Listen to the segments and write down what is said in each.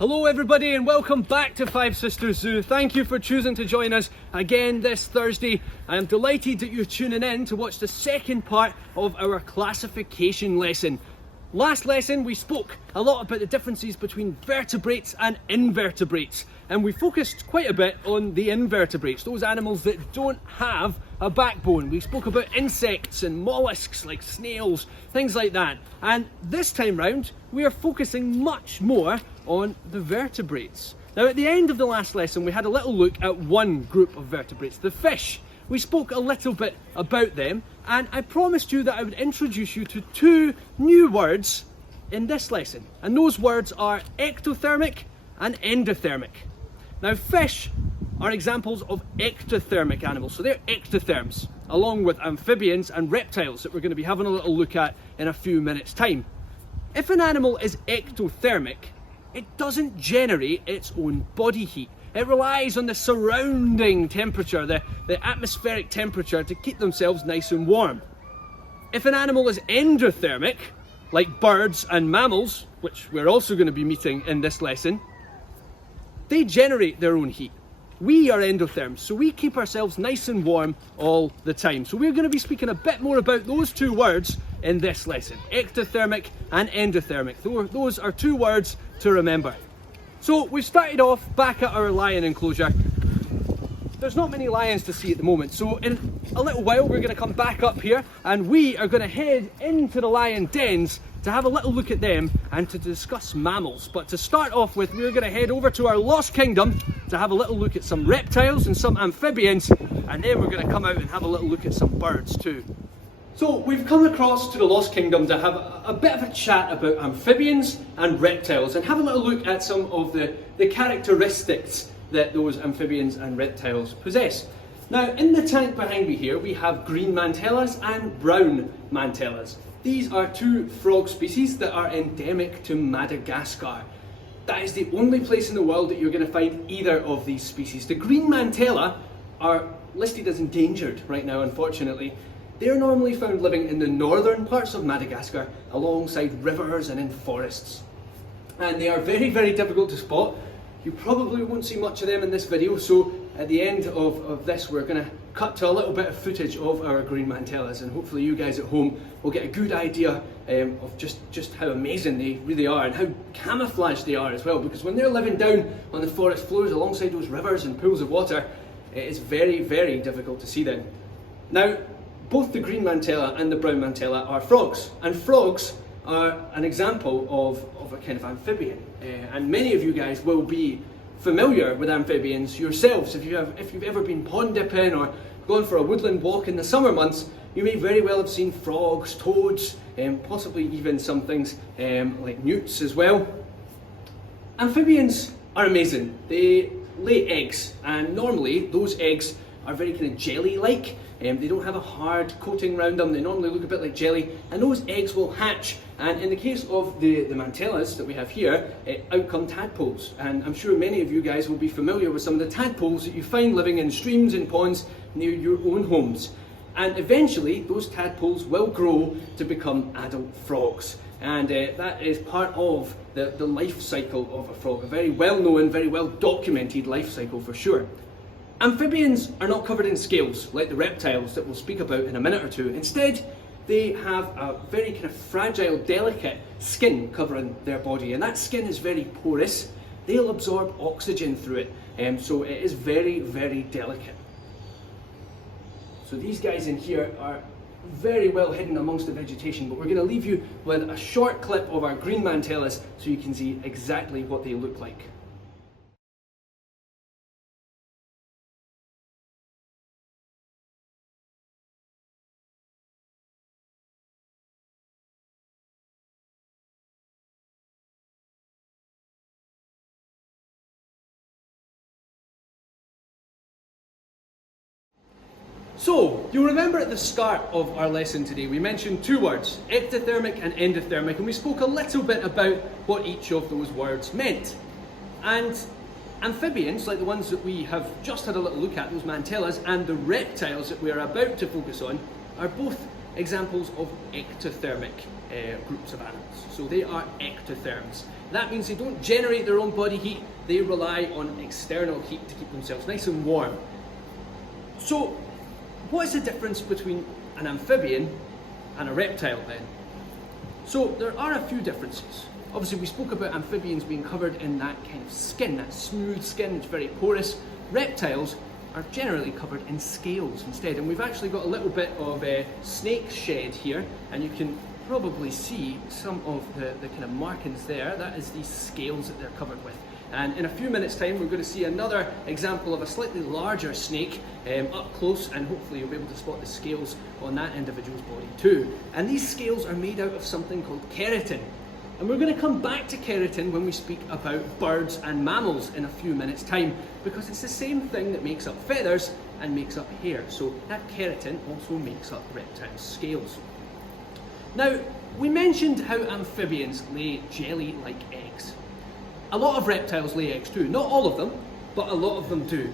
Hello everybody and welcome back to Five Sisters Zoo. Thank you for choosing to join us again this Thursday. I am delighted that you're tuning in to watch the second part of our classification lesson. Last lesson we spoke a lot about the differences between vertebrates and invertebrates, and we focused quite a bit on the invertebrates, those animals that don't have a backbone. We spoke about insects and mollusks like snails, things like that. And this time round we are focusing much more on the vertebrates. Now at the end of the last lesson we had a little look at one group of vertebrates, the fish. We spoke a little bit about them, and I promised you that I would introduce you to two new words in this lesson, and those words are ectothermic and endothermic. Now fish are examples of ectothermic animals, so they're ectotherms, along with amphibians and reptiles that we're going to be having a little look at in a few minutes time. If an animal is ectothermic, it doesn't generate its own body heat. It relies on the surrounding temperature, the atmospheric temperature, to keep themselves nice and warm. If an animal is endothermic, like birds and mammals, which we're also going to be meeting in this lesson, they generate their own heat. We are endotherms, so we keep ourselves nice and warm all the time. So we're going to be speaking a bit more about those two words in this lesson, ectothermic and endothermic. Those are two words to remember. So we've started off back at our lion enclosure. There's not many lions to see at the moment, so in a little while we're going to come back up here and we are going to head into the lion dens to have a little look at them and to discuss mammals. But to start off with, we're going to head over to our lost kingdom to have a little look at some reptiles and some amphibians, and then we're going to come out and have a little look at some birds too. So we've come across to the Lost Kingdom to have a bit of a chat about amphibians and reptiles and have a little look at some of the characteristics that those amphibians and reptiles possess. Now in the tank behind me here we have green mantellas and brown mantellas. These are two frog species that are endemic to Madagascar. That is the only place in the world that you're going to find either of these species. The green mantella are listed as endangered right now, unfortunately. They're normally found living in the northern parts of Madagascar alongside rivers and in forests. And they are very, very difficult to spot. You probably won't see much of them in this video, so at the end of this we're going to cut to a little bit of footage of our green mantellas, and hopefully you guys at home will get a good idea of just how amazing they really are and how camouflaged they are as well, because when they're living down on the forest floors alongside those rivers and pools of water, it is very, very difficult to see them. Now, both the green mantella and the brown mantella are frogs, and frogs are an example of a kind of amphibian. And many of you guys will be familiar with amphibians yourselves. If you've ever been pond dipping or gone for a woodland walk in the summer months, you may very well have seen frogs, toads, possibly even some things like newts as well. Amphibians are amazing. They lay eggs, and normally those eggs are very kind of jelly-like. They don't have a hard coating around them. They normally look a bit like jelly, and those eggs will hatch. And in the case of the mantellas that we have here, out come tadpoles. And I'm sure many of you guys will be familiar with some of the tadpoles that you find living in streams and ponds near your own homes. And eventually those tadpoles will grow to become adult frogs. And that is part of the life cycle of a frog, a very well known, very well documented life cycle for sure. Amphibians are not covered in scales like the reptiles that we'll speak about in a minute or two. Instead, they have a very kind of fragile, delicate skin covering their body, and that skin is very porous. They'll absorb oxygen through it, so it is very, very delicate. So these guys in here are very well hidden amongst the vegetation, but we're going to leave you with a short clip of our green mantellas so you can see exactly what they look like. So, you'll remember at the start of our lesson today we mentioned two words, ectothermic and endothermic, and we spoke a little bit about what each of those words meant. And amphibians, like the ones that we have just had a little look at, those mantellas, and the reptiles that we are about to focus on, are both examples of ectothermic groups of animals. So they are ectotherms. That means they don't generate their own body heat, they rely on external heat to keep themselves nice and warm. So, what is the difference between an amphibian and a reptile then? So, there are a few differences. Obviously, we spoke about amphibians being covered in that kind of skin, that smooth skin that's very porous. Reptiles are generally covered in scales instead, and we've actually got a little bit of a snake shed here, and you can probably see some of the kind of markings there. That is the scales that they're covered with. And in a few minutes time we're going to see another example of a slightly larger snake up close, and hopefully you'll be able to spot the scales on that individual's body too. And these scales are made out of something called keratin. And we're going to come back to keratin when we speak about birds and mammals in a few minutes time, because it's the same thing that makes up feathers and makes up hair. So that keratin also makes up reptile scales. Now, we mentioned how amphibians lay jelly-like eggs. A lot of reptiles lay eggs too. Not all of them, but a lot of them do.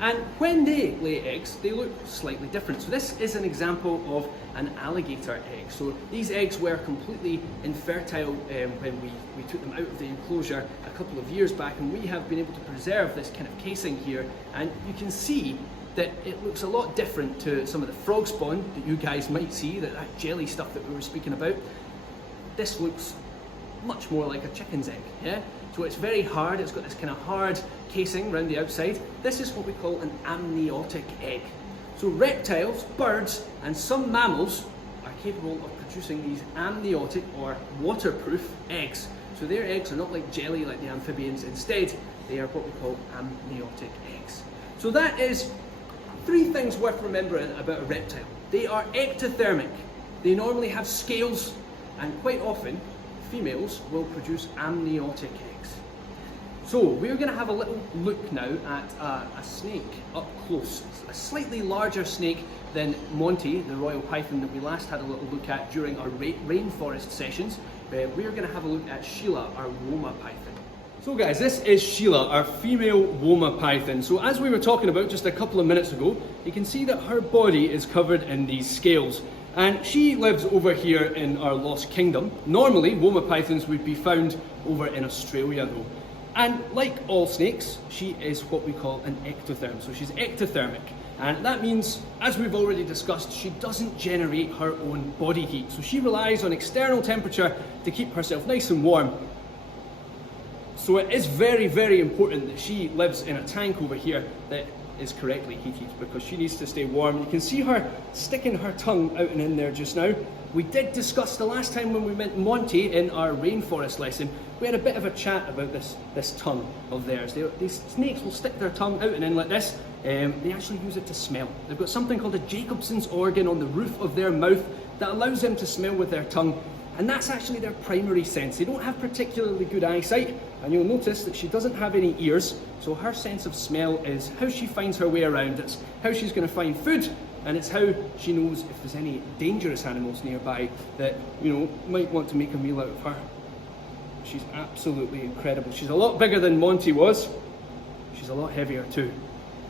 And when they lay eggs, they look slightly different. So this is an example of an alligator egg. So these eggs were completely infertile when we took them out of the enclosure a couple of years back, and we have been able to preserve this kind of casing here. And you can see that it looks a lot different to some of the frog spawn that you guys might see, that jelly stuff that we were speaking about. This looks much more like a chicken's egg, yeah? So it's very hard, it's got this kind of hard casing around the outside. This is what we call an amniotic egg. So reptiles, birds, and some mammals are capable of producing these amniotic or waterproof eggs. So their eggs are not like jelly like the amphibians, instead they are what we call amniotic eggs. So that is 3 things worth remembering about a reptile. They are ectothermic. They normally have scales, and quite often females will produce amniotic eggs. So we're going to have a little look now at a snake up close. It's a slightly larger snake than Monty, the royal python that we last had a little look at during our rainforest sessions. We're going to have a look at Sheila, our Woma python. So guys, this is Sheila, our female Woma python. So as we were talking about just a couple of minutes ago, you can see that her body is covered in these scales. And she lives over here in our lost kingdom. Normally, Woma pythons would be found over in Australia though. And like all snakes, she is what we call an ectotherm. So she's ectothermic. And that means, as we've already discussed, she doesn't generate her own body heat. So she relies on external temperature to keep herself nice and warm. So it is very, very important that she lives in a tank over here that is correctly heated, because she needs to stay warm. You can see her sticking her tongue out and in there just now. We did discuss the last time when we met Monty in our rainforest lesson. We had a bit of a chat about this tongue of theirs. These snakes will stick their tongue out and in like this. They actually use it to smell. They've got something called a Jacobson's organ on the roof of their mouth that allows them to smell with their tongue. And that's actually their primary sense. They don't have particularly good eyesight, and you'll notice that she doesn't have any ears, so her sense of smell is how she finds her way around. It's how she's going to find food, and it's how she knows if there's any dangerous animals nearby that, might want to make a meal out of her. She's absolutely incredible. She's a lot bigger than Monty was. She's a lot heavier too.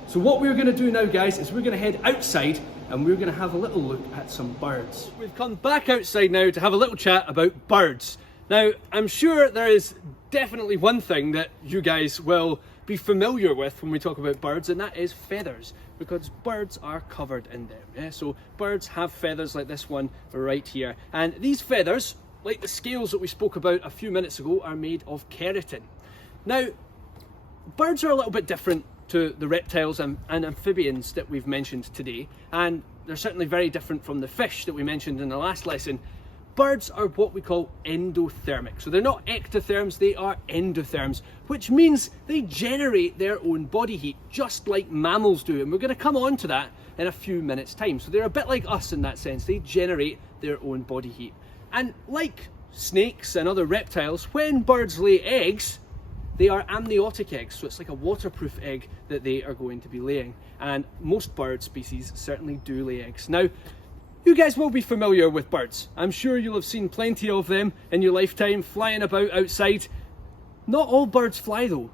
So what we're going to do now, guys, is we're going to head outside and we're going to have a little look at some birds. We've come back outside now to have a little chat about birds. Now, I'm sure there is definitely one thing that you guys will be familiar with when we talk about birds, and that is feathers, because birds are covered in them. Yeah? So birds have feathers like this one right here, and these feathers, like the scales that we spoke about a few minutes ago, are made of keratin. Now, birds are a little bit different to the reptiles and amphibians that we've mentioned today, and they're certainly very different from the fish that we mentioned in the last lesson. Birds are what we call endothermic. So they're not ectotherms, they are endotherms, which means they generate their own body heat, just like mammals do. And we're going to come on to that in a few minutes' time. So they're a bit like us in that sense. They generate their own body heat. And like snakes and other reptiles, when birds lay eggs, they are amniotic eggs, so it's like a waterproof egg that they are going to be laying. And most bird species certainly do lay eggs. Now, you guys will be familiar with birds. I'm sure you'll have seen plenty of them in your lifetime flying about outside. Not all birds fly though.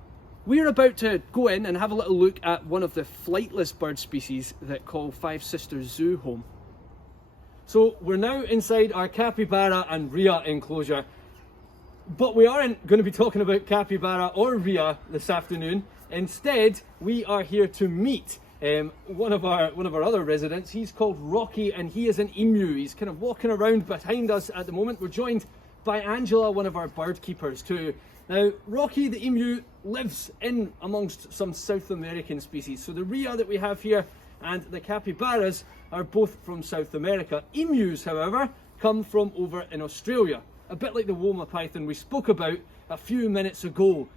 We're about to go in and have a little look at one of the flightless bird species that call Five Sisters Zoo home. So we're now inside our capybara and rhea enclosure. But we aren't going to be talking about capybara or rhea this afternoon. Instead, we are here to meet one of our other residents. He's called Rocky, and he is an emu. He's kind of walking around behind us at the moment. We're joined by Angela, one of our bird keepers too. Now, Rocky the emu lives in amongst some South American species. So the rhea that we have here and the capybaras are both from South America. Emus, however, come from over in Australia, a bit like the Woma python we spoke about a few minutes ago.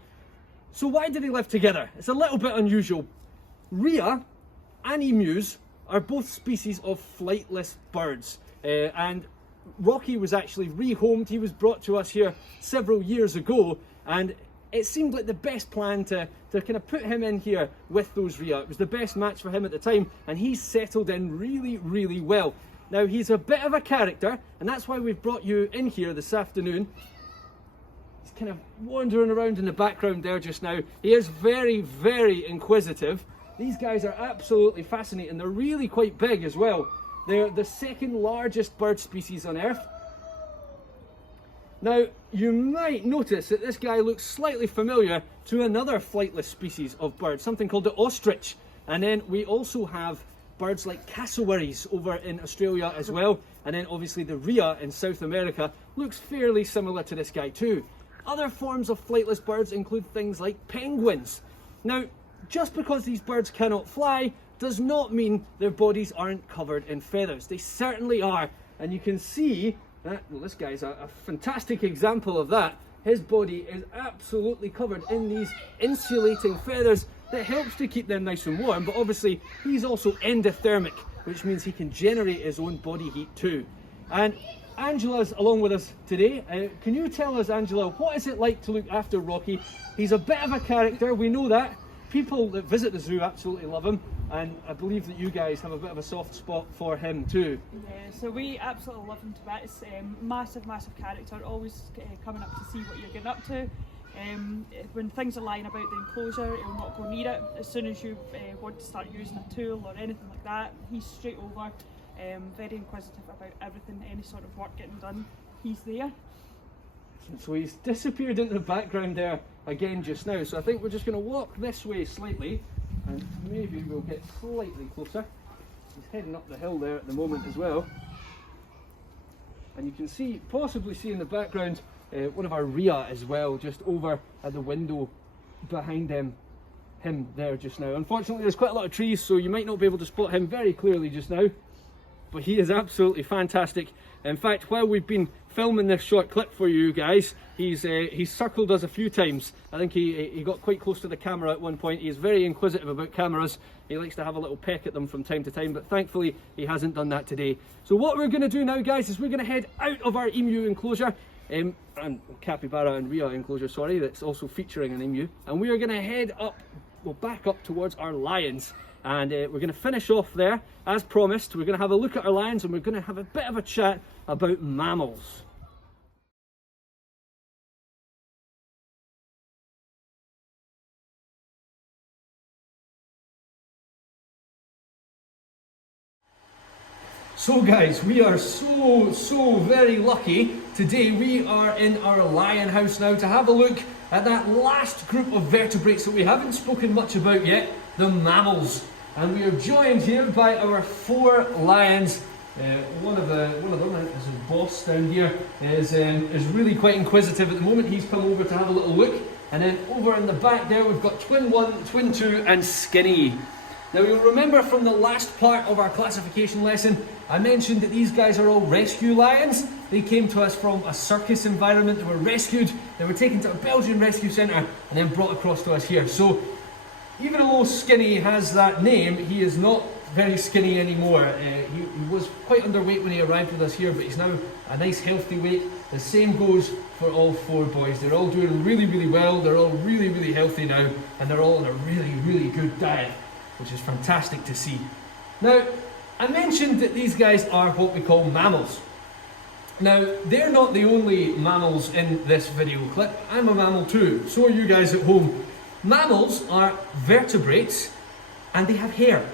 So why do they live together? It's a little bit unusual. Rhea and emus are both species of flightless birds, and Rocky was actually rehomed. He was brought to us here several years ago, and it seemed like the best plan to kind of put him in here with those rhea. It was the best match for him at the time, and he's settled in really, really well. Now, he's a bit of a character, and that's why we've brought you in here this afternoon. He's kind of wandering around in the background there just now. He is very, very inquisitive. These guys are absolutely fascinating. They're really quite big as well. They're the second largest bird species on Earth. Now, you might notice that this guy looks slightly familiar to another flightless species of bird, something called the ostrich. And then we also have birds like cassowaries over in Australia as well. And then obviously the rhea in South America looks fairly similar to this guy too. Other forms of flightless birds include things like penguins. Now, just because these birds cannot fly does not mean their bodies aren't covered in feathers. They certainly are. And you can see that, well, this guy's a fantastic example of that. His body is absolutely covered in these insulating feathers that helps to keep them nice and warm, but obviously he's also endothermic, which means he can generate his own body heat too. And Angela's along with us today. Can you tell us, Angela, what is it like to look after Rocky? He's a bit of a character, we know that. People that visit the zoo absolutely love him, and I believe that you guys have a bit of a soft spot for him too. Yeah, so we absolutely love him to bits. Massive, massive character, always coming up to see what you're getting up to. When things are lying about the enclosure, he'll not go near it. As soon as you want to start using a tool or anything like that, he's straight over. Very inquisitive about everything, any sort of work getting done, he's there. So he's disappeared into the background there again just now. So I think we're just going to walk this way slightly, and maybe we'll get slightly closer. He's heading up the hill there at the moment as well. And you can see, possibly see in the background, one of our rhea as well, just over at the window behind him there just now. Unfortunately, there's quite a lot of trees, so you might not be able to spot him very clearly just now. But he is absolutely fantastic. In fact, while we've been filming this short clip for you guys, he's circled us a few times. I think he got quite close to the camera at one point. He is very inquisitive about cameras. He likes to have a little peck at them from time to time, but thankfully he hasn't done that today. So what we're going to do now, guys, is we're going to head out of our emu enclosure, and capybara and rhea enclosure, sorry, that's also featuring an emu, and we are going to head up, well, back up towards our lions. And we're going to finish off there, as promised. We're going to have a look at our lions, and we're going to have a bit of a chat about mammals. So guys, we are so very lucky. Today we are in our lion house now to have a look at that last group of vertebrates that we haven't spoken much about yet, the mammals. And we are joined here by our 4 lions. One of them, is his boss down here, is really quite inquisitive at the moment. He's come over to have a little look. And then over in the back there, we've got Twin 1, Twin 2, and Skinny. Now you'll remember from the last part of our classification lesson, I mentioned that these guys are all rescue lions. They came to us from a circus environment. They were rescued, they were taken to a Belgian rescue centre, and then brought across to us here. So even though Skinny has that name, he is not very skinny anymore. He was quite underweight when he arrived with us here, but he's now a nice healthy weight. The same goes for all 4 boys. They're all doing really, really well. They're all really, really healthy now, and they're all on a really, really good diet, which is fantastic to see. Now, I mentioned that these guys are what we call mammals. Now, they're not the only mammals in this video clip. I'm a mammal too, so are you guys at home. Mammals are vertebrates, and they have hair.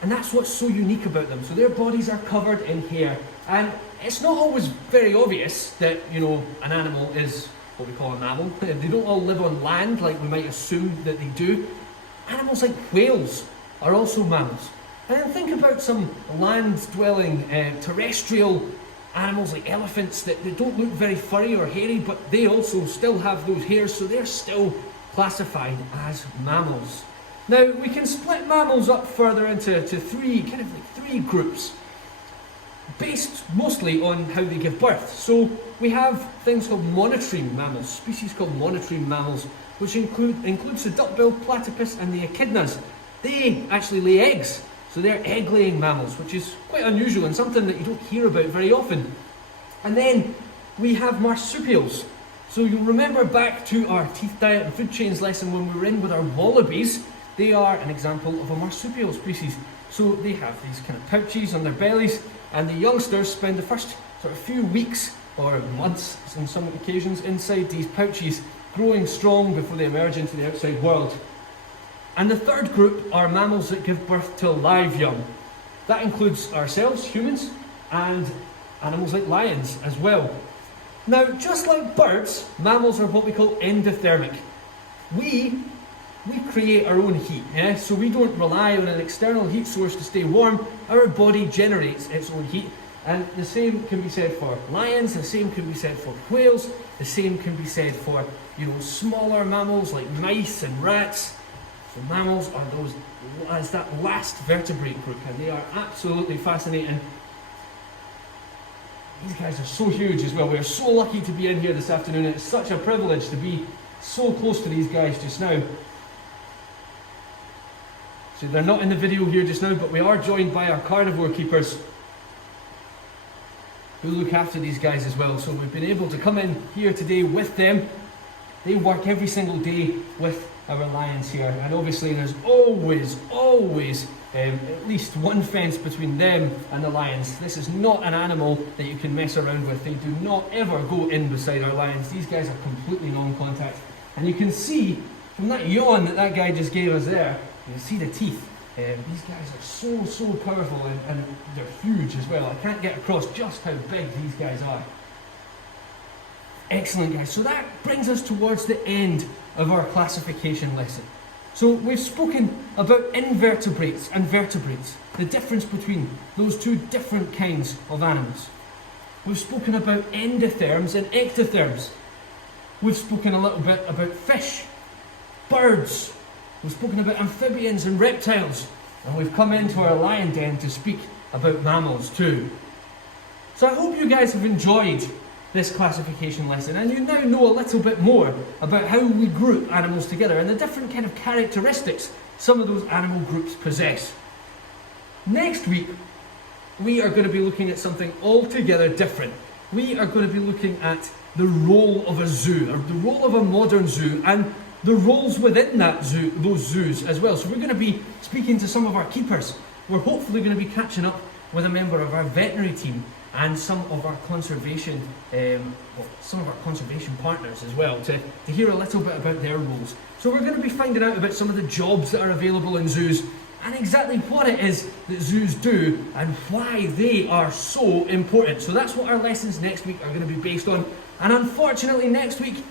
And that's what's so unique about them. So their bodies are covered in hair. And it's not always very obvious that, you know, an animal is what we call a mammal. They don't all live on land like we might assume that they do. Animals like whales are also mammals. And then think about some land-dwelling terrestrial animals like elephants that they don't look very furry or hairy, but they also still have those hairs, so they're still classified as mammals. Now, we can split mammals up further into three groups, based mostly on how they give birth. So we have things called monotremes mammals, species called monotremes mammals, which includes the duck-billed platypus and the echidnas. They actually lay eggs, so they're egg-laying mammals, which is quite unusual and something that you don't hear about very often. And then we have marsupials. So you'll remember back to our teeth diet and food chains lesson when we were in with our wallabies. They are an example of a marsupial species. So they have these kind of pouches on their bellies, and the youngsters spend the first sort of few weeks or months on some occasions inside these pouches, growing strong before they emerge into the outside world. And the third group are mammals that give birth to live young. That includes ourselves, humans, and animals like lions as well. Now, just like birds, mammals are what we call endothermic. We create our own heat, yeah? So we don't rely on an external heat source to stay warm. Our body generates its own heat. And the same can be said for lions, the same can be said for whales, the same can be said for, you know, smaller mammals like mice and rats. So mammals are that last vertebrate group, and they are absolutely fascinating. These guys are so huge as well. We're so lucky to be in here this afternoon. It's such a privilege to be so close to these guys just now. So they're not in the video here just now, but we are joined by our carnivore keepers who look after these guys as well. So we've been able to come in here today with them. They work every single day with our lions here, and obviously there's always at least one fence between them and the lions. This is not an animal that you can mess around with. They do not ever go in beside our lions. These guys are completely non-contact, and you can see from that yawn that guy just gave us there, you can see the teeth. These guys are so powerful, and they're huge as well. I can't get across just how big these guys are. Excellent, guys. So that brings us towards the end of our classification lesson. So we've spoken about invertebrates and vertebrates, the difference between those two different kinds of animals. We've spoken about endotherms and ectotherms. We've spoken a little bit about fish, birds. We've spoken about amphibians and reptiles. And we've come into our lion den to speak about mammals too. So I hope you guys have enjoyed this classification lesson, and you now know a little bit more about how we group animals together and the different kind of characteristics some of those animal groups possess. Next week, we are going to be looking at something altogether different. We are going to be looking at the role of a zoo, or the role of a modern zoo, and the roles within that zoo, those zoos as well. So we're going to be speaking to some of our keepers. We're hopefully going to be catching up with a member of our veterinary team and some of our conservation partners as well, to hear a little bit about their roles. So we're going to be finding out about some of the jobs that are available in zoos, and exactly what it is that zoos do and why they are so important. So that's what our lessons next week are going to be based on. And unfortunately next week,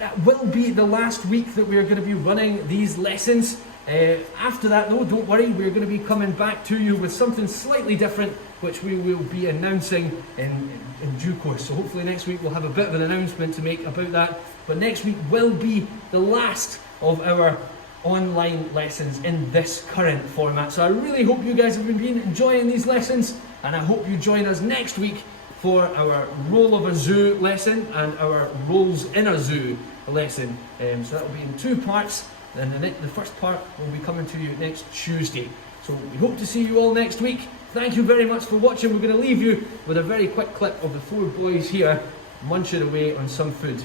that will be the last week that we are going to be running these lessons. After that though, don't worry, we're going to be coming back to you with something slightly different, which we will be announcing in due course. So hopefully next week we'll have a bit of an announcement to make about that. But next week will be the last of our online lessons in this current format. So I really hope you guys have been enjoying these lessons, and I hope you join us next week for our role of a zoo lesson and our roles in a zoo lesson. So that will be in two parts, and the first part will be coming to you next Tuesday. So we hope to see you all next week. Thank you very much for watching. We're going to leave you with a very quick clip of the four boys here munching away on some food.